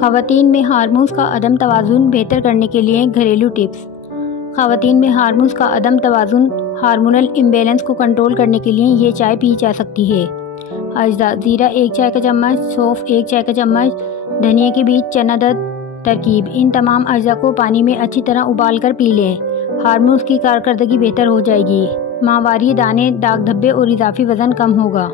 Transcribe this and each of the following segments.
ख़वातीन में हार्मोन्स का अदम तवाज़ुन बेहतर करने के लिए घरेलू टिप्स। ख़वातीन में हार्मोन्स का अदम तवाज़ुन हार्मोनल इम्बैलेंस को कंट्रोल करने के लिए ये चाय पी जा सकती है। अजजा: ज़ीरा 1 चाय का चम्मच, सौंफ 1 चाय का चम्मच, धनिया के बीज, चना दाल। तरकीब: इन तमाम अजजा को पानी में अच्छी तरह उबाल कर पी लें। हार्मोन्स की कारकर्दगी बेहतर हो जाएगी। माहवारी दाने, दाग धब्बे और इजाफी वज़न कम होगा।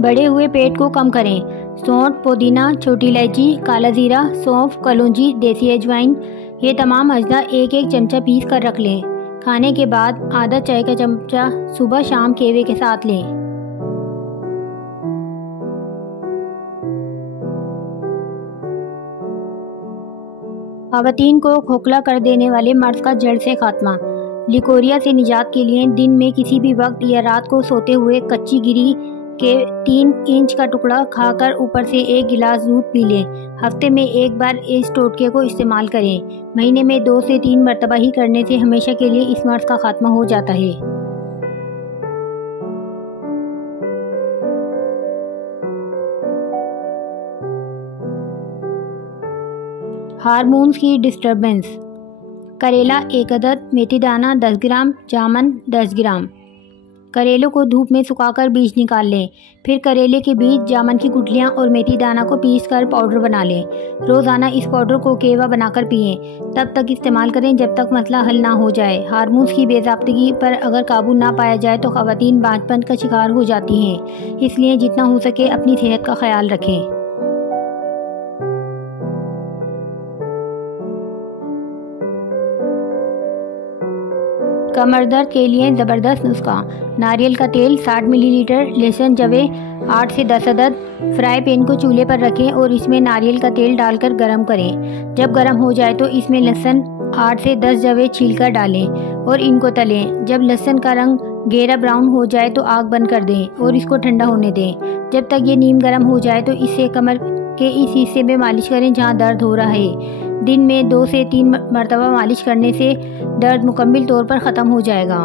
बढ़े हुए पेट को कम करें। सौंठ, पुदीना, छोटी इलायची, काला ज़ीरा, सौंफ, कलौंजी, देसी अजवाइन, ये तमाम अजजा 1-1 चमचा पीस कर रख लें। खाने के बाद आधा चाय का चमचा सुबह शाम केवे के साथ लें। ख़वातीन को खोखला कर देने वाले मर्ज़ का जड़ से खात्मा। लिकोरिया से निजात के लिए दिन में किसी भी वक्त या रात को सोते हुए कच्ची गिरी के 3 इंच का टुकड़ा खाकर ऊपर से 1 गिलास दूध पी लें। हफ्ते में 1 बार इस टोटके को इस्तेमाल करें। महीने में 2 से 3 मरतबा ही करने से हमेशा के लिए इस मर्ज़ का खात्मा हो जाता है। हार्मोन्स की डिस्टर्बेंस। करेला 1 अदद, मेथी दाना 10 ग्राम, जामन 10 ग्राम। करेलों को धूप में सुखाकर बीज निकाल लें। फिर करेले के बीज, जामन की गुठलियाँ और मेथी दाना को पीसकर पाउडर बना लें। रोज़ाना इस पाउडर को केवा बनाकर पिएं। तब तक इस्तेमाल करें जब तक मसला हल ना हो जाए। हार्मोन्स की बेज़ाब्तगी पर अगर काबू ना पाया जाए तो ख़वातीन बांझपन का शिकार हो जाती हैं। इसलिए जितना हो सके अपनी सेहत का ख्याल रखें। कमर दर्द के लिए ज़बरदस्त नुस्खा। नारियल का तेल 60 मिलीलीटर, लहसुन जवे 8 से 10 अदद। फ्राई पैन को चूल्हे पर रखें और इसमें नारियल का तेल डालकर गरम करें। जब गरम हो जाए तो इसमें लहसुन 8 से 10 जवे छीलकर डालें और इनको तलें। जब लहसुन का रंग गहरा ब्राउन हो जाए तो आग बंद कर दें और इसको ठंडा होने दें। जब तक ये नीम गर्म हो जाए तो इससे कमर के इस हिस्से में मालिश करें जहाँ दर्द हो रहा है। दिन में 2 से 3 मरतबा मालिश करने से दर्द मुकम्मल तौर पर ख़त्म हो जाएगा।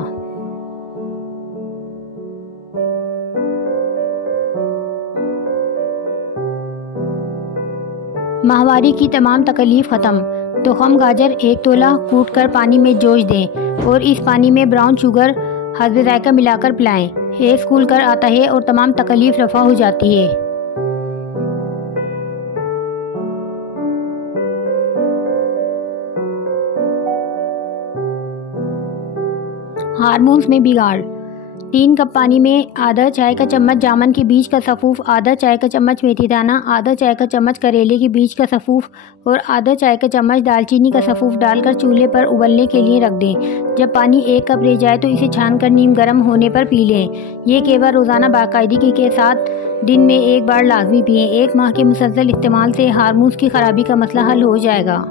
माहवारी की तमाम तकलीफ ख़त्म। तुखम गाजर 1 तोला कूटकर पानी में जोश दें और इस पानी में ब्राउन शुगर हस्बे ज़ायक़ा मिलाकर पिलाएं। हेज़ खुल कर आता है और तमाम तकलीफ रफ़ा हो जाती है। हार्मोन्स में बिगाड़। 3 कप पानी में आधा चाय का चम्मच जामन के बीज का सफ़ूफ, आधा चाय का चम्मच मेथी दाना, आधा चाय का चम्मच करेले के बीज का सफ़ूफ और आधा चाय का चम्मच दालचीनी का सफ़ूफ डालकर चूल्हे पर उबलने के लिए रख दें। जब पानी 1 कप रह जाए तो इसे छानकर नीम गर्म होने पर पी लें। ये केवा रोज़ाना बाकायदगी के साथ दिन में 1 बार लाजमी पिएँ। 1 माह के मुसलसल इस्तेमाल से हार्मोन्स की ख़राबी का मसला हल हो जाएगा।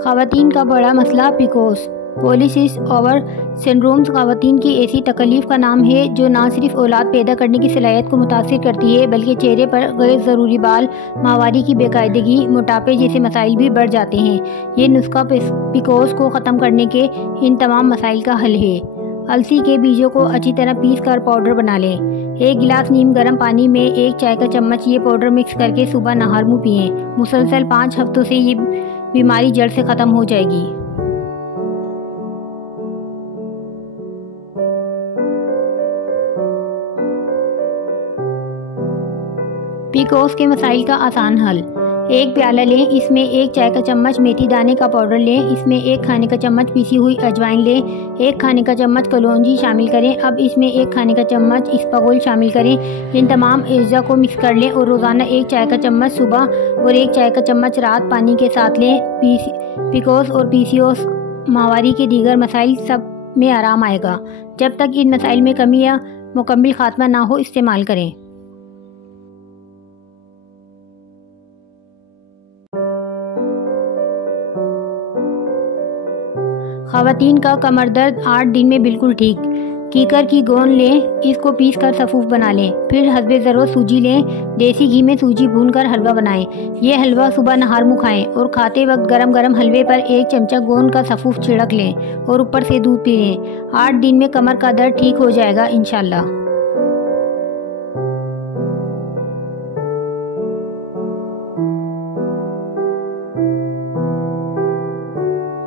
ख़वातीन का बड़ा मसला पिकोस, पॉलीसिस्टिक ओवर सिंड्रोम्स ख़वातीन की ऐसी तकलीफ़ का नाम है जो न सिर्फ औलाद पैदा करने की सलाहियत को मुतासिर करती है बल्कि चेहरे पर गैर ज़रूरी बाल, माहवारी की बेकायदगी, मोटापे जैसे मसाइल भी बढ़ जाते हैं। ये नुस्खा पिकोस को ख़त्म करने के इन तमाम मसाइल का हल है। अलसी के बीजों को अच्छी तरह पीस कर पाउडर बना लें। 1 गिलास नीम गर्म पानी में 1 चाय का चम्मच ये पाउडर मिक्स करके सुबह नहर मुँह पिएँ। मुसलसल 5 हफ्तों से ये बीमारी जड़ से ख़त्म हो जाएगी। पिकोस के मसाइल का आसान हल। 1 प्याला लें, इसमें 1 चाय का चम्मच मेथी दाने का पाउडर लें। इसमें 1 खाने का चम्मच पीसी हुई अजवाइन लें। 1 खाने का चम्मच कलौंजी शामिल करें। अब इसमें 1 खाने का चम्मच इसबगोल शामिल करें। इन तमाम अज्जा को मिक्स कर लें और रोज़ाना 1 चाय का चम्मच सुबह और 1 चाय का चम्मच रात पानी के साथ लें। पिकोस और पीसीओएस माहवारी के दीगर मसाइल सब में आराम आएगा। जब तक इन मसाइल में कमी या मुकम्मल खात्मा ना हो इस्तेमाल करें। ख़वातीन का कमर दर्द 8 दिन में बिल्कुल ठीक। कीकर की गोंद लें, इसको पीस कर सफ़ूफ बना लें। फिर हस्बे ज़रूरत सूजी लें, देसी घी में सूजी भूनकर हलवा बनाएं। ये हलवा सुबह नहार मुँह खाएं और खाते वक्त गरम गरम हलवे पर 1 चमचा गोंद का सफ़ूफ छिड़क लें और ऊपर से दूध पी लें। 8 दिन में कमर का दर्द ठीक हो जाएगा इंशाल्लाह।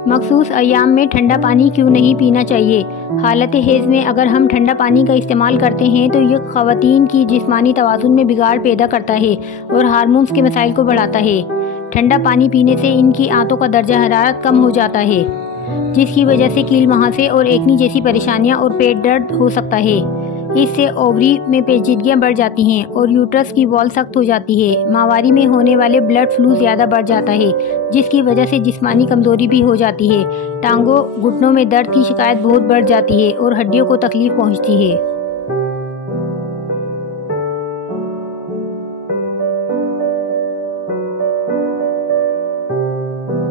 मखसूस अय्याम में ठंडा पानी क्यों नहीं पीना चाहिए? हालत हेज़ में अगर हम ठंडा पानी का इस्तेमाल करते हैं तो ये ख़वातीन की जिस्मानी तवाज़ुन में बिगाड़ पैदा करता है और हार्मोन्स के मसाइल को बढ़ाता है। ठंडा पानी पीने से इनकी आंतों का दर्जा हरारत कम हो जाता है, जिसकी वजह से कील मुहासे और एकनी जैसी परेशानियां और पेट दर्द हो सकता है। इससे ओवरी में पेचीदगियाँ बढ़ जाती हैं और यूट्रस की वॉल सख्त हो जाती है। माहवारी में होने वाले ब्लड फ्लू ज़्यादा बढ़ जाता है, जिसकी वजह से जिस्मानी कमज़ोरी भी हो जाती है। टांगों घुटनों में दर्द की शिकायत बहुत बढ़ जाती है और हड्डियों को तकलीफ पहुंचती है।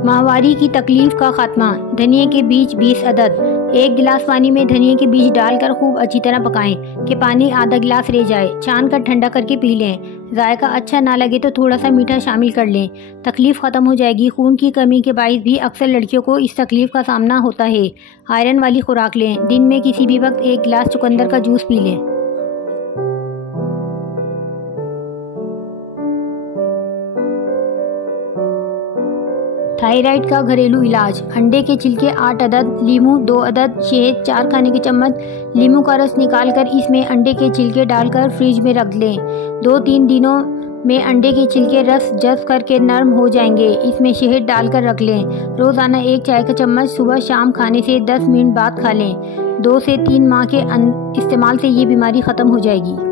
माहवारी की तकलीफ का खात्मा। धनिए के बीज 20 अदद। 1 गिलास पानी में धनिए के बीज डालकर खूब अच्छी तरह पकाएं कि पानी आधा गिलास रह जाए। छान कर ठंडा करके पी लें। जायका अच्छा ना लगे तो थोड़ा सा मीठा शामिल कर लें, तकलीफ ख़त्म हो जाएगी। खून की कमी के बायस भी अक्सर लड़कियों को इस तकलीफ का सामना होता है। आयरन वाली खुराक लें। दिन में किसी भी वक्त 1 गिलास चुकंदर का जूस पी लें। थायराइड का घरेलू इलाज। अंडे के छिलके 8 अदद, लीमू 2 अदद, शहद 4 खाने के चम्मच। लीमू का रस निकालकर इसमें अंडे के छिलके डालकर फ्रिज में रख लें। 2-3 दिनों में अंडे के छिलके रस जज़्ब करके नरम हो जाएंगे। इसमें शहद डालकर रख लें। रोज़ाना 1 चाय का चम्मच सुबह शाम खाने से 10 मिनट बाद खा लें। 2 से 3 माह के इस्तेमाल से ये बीमारी ख़त्म हो जाएगी।